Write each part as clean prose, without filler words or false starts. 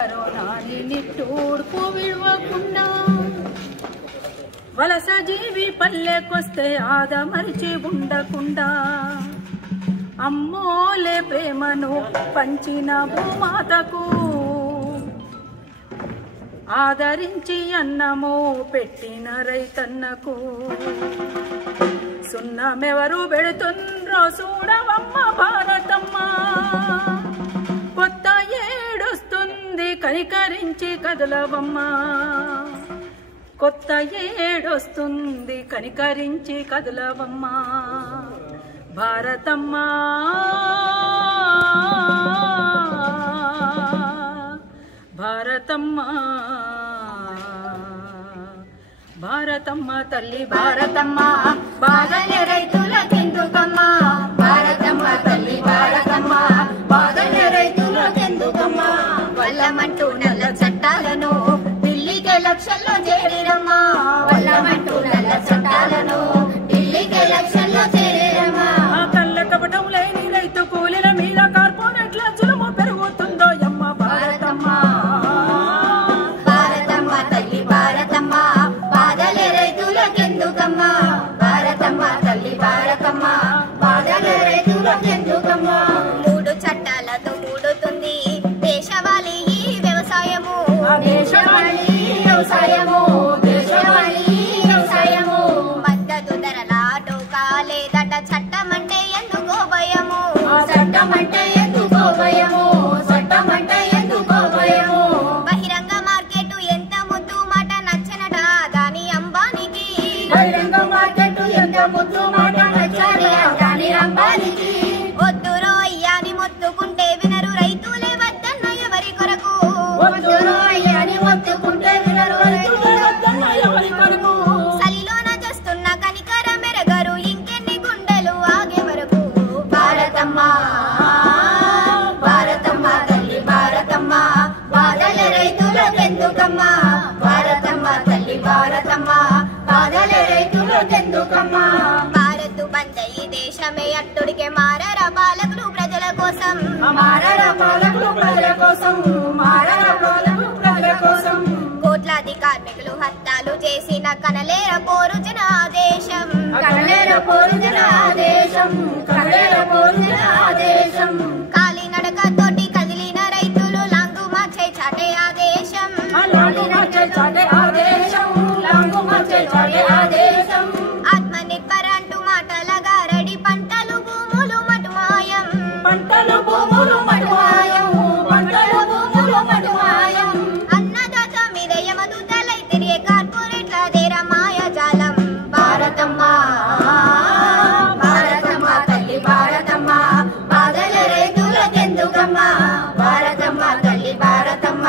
కరోనాని నిట్టూర్పు విడవకుండా వలస జీవి పల్లెకొస్తే ఆదమరిచి ఉండకుండా అమ్మోలే ప్రేమను పంచిన భూమాతకు ఆదరించి అన్నము పెట్టిన రైతన్నకు సున్నమెవరు పెడుతుండ్రో చూడవమ్మ భారతమ్మ. కొత్త ఏడొస్తుంది కనికరించి కదలవమ్మ, కొత్త ఏడొస్తుంది కనికరించి కదలవమ్మ భారతమ్మ. భారతమ్మ భారతమ్మ తల్లి భారతమ్మ, బాధలే రైతులకెందుకమ్మా. భారతమ్మ తల్లి భారతమ్మ, బాధలే రైతులకెందుకమ్మా. వల్లమంటూ నల్ల చట్టాలను ఢిల్లీకే లక్షల్లో చేరిరమ్మా. వల్లమంటూ నల్ల చట్టాలను ఢిల్లీకే లక్షల్లో చేరిరమ్మా. కళ్ళ కపటం లేని రైతు కూలీల మీద కార్పొరేట్ల జులుము పెరుగుతుందో యమ్మ భారతమ్మ. భారతమ్మ తల్లి భారతమ్మ, బాధలే రైతులకెందుకమ్మా. భారతమ్మ తల్లి భారతమ్మ, బాధలే రైతులకెందుకమ్మా. మూడు చట్టాలతో కూడుతుంది దేశవాళీ వ్యవసాయము, దేశవాళీ వ్యవసాయము, దేశవాళీ వ్యవసాయము. మద్దతు ధరల టోకా లేదట చట్టమంటే ఎందుకో భయము, చట్టమంటే ఎందుకో భయము, చట్టమంటే ఎందుకో భయము. బహిరంగ మార్కెట్ ఎంత ముద్దు మాట నచ్చనట దాని అంబానికి, బహిరంగ మార్కెట్ ఎంత ముద్దు మాట నచ్చనట దాని అంబానికి. వద్దురో అయ్యాని మొత్తుకుంటే వినరు రైతులే వద్దన్న ఎవరి కొరకు, వద్దురో అయ్యాని మొత్తుకుంటే వినరు రైతులే వద్దన్న ఎవరి కొరకు. సలిలోన చేస్తున్న కనికర మెరగరు ఇంకెన్ని గుండెలు ఆగే వరకు. భారతమ్మ భారతమ్మ తల్లి భారతమ్మ, బాధలే రైతులకెందుకమ్మా. భారతమ్మ తల్లి భారతమ్మ, బాధలే రైతులకెందుకమ్మా. భారత్ బంద్ ఈ దేశమే అట్టుడికే మారర పాలకులు ప్రజల కోసం, మారర పాలకులు ప్రజల కోసం, మారర పాలకులు ప్రజల కోసం. కోట్లాది కార్మికులు హత్యాలు చేసిన కనలేర పోరు జన దేశం, కనలేర పోరు జన దేశం, కనలేర పోరు జన దేశం. కాలి నడక తోటి కదిలిన రైతులు లాంగు మార్చే చాటే ఆదేశం, లాంగు మార్చే చాటే ఆదేశం, లాంగు మార్చే చాటే ఆదేశం. ఆత్మనిర్భర అంటూ మాటలగా రెడీ పంటలు భూములు మటుమాయం, పంటలు భూములు మటుమాయం, పంటలు భూములు మటుమాయం. అన్నదాత మీద యమదూతలై తిరిగే కార్పొరేట్ల దేర మాయాజాలం. భారతమ్మ భారతమ్మ తల్లి భారతమ్మ, బాధలే రైతులకెందుకమ్మా. భారతమ్మ తల్లి భారతమ్మ,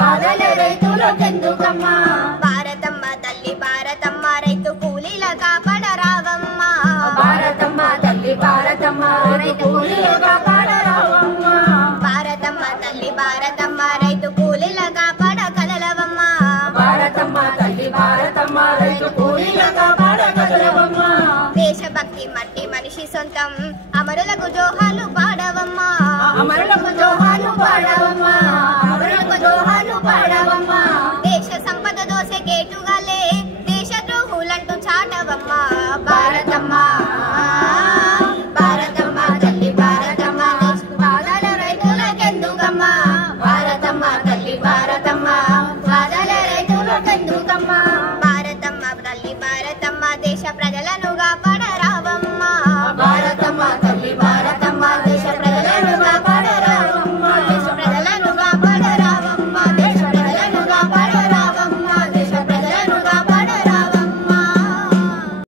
బాధలే రైతులకెందుకమ్మా. భారతమ్మ తల్లి భారతమ్మ, రైతు కూలీల కాపాడరావమ్మ. భారతమ్మ తల్లి భారతమ్మ, రైతు కూలీల కాపాడరావమ్మ. భారతమ్మ తల్లి భారతమ్మ, రైతు కూలీల కాపాడ కదలవమ్మ. భారతమ్మ తల్లి భారతమ్మ, రైతు కూలీల కాపాడ కదలవమ్మ. దేశభక్తి మట్టి మనిషి సొంతం, అమరులకు జోహాలు పాడవమ్మ. అమరులకు జోహాలు పాడవమ్మ, అమరులకు జోహాలు పాడవమ్మ. దేశ సంపద దోసె కేటుగాలే దేశ ద్రోహులంటూ చాటవమ్మ. భారతమ్మ భారతమ్మ తల్లి భారతమ్మ, బాధల రైతులకెందుకమ్మా. భారతమ్మ తల్లి భారతమ్మ, బాధల రైతులకెందుకమ్మా. భారతమ్మ తల్లి భారతమ్మ, దేశ ప్రజలను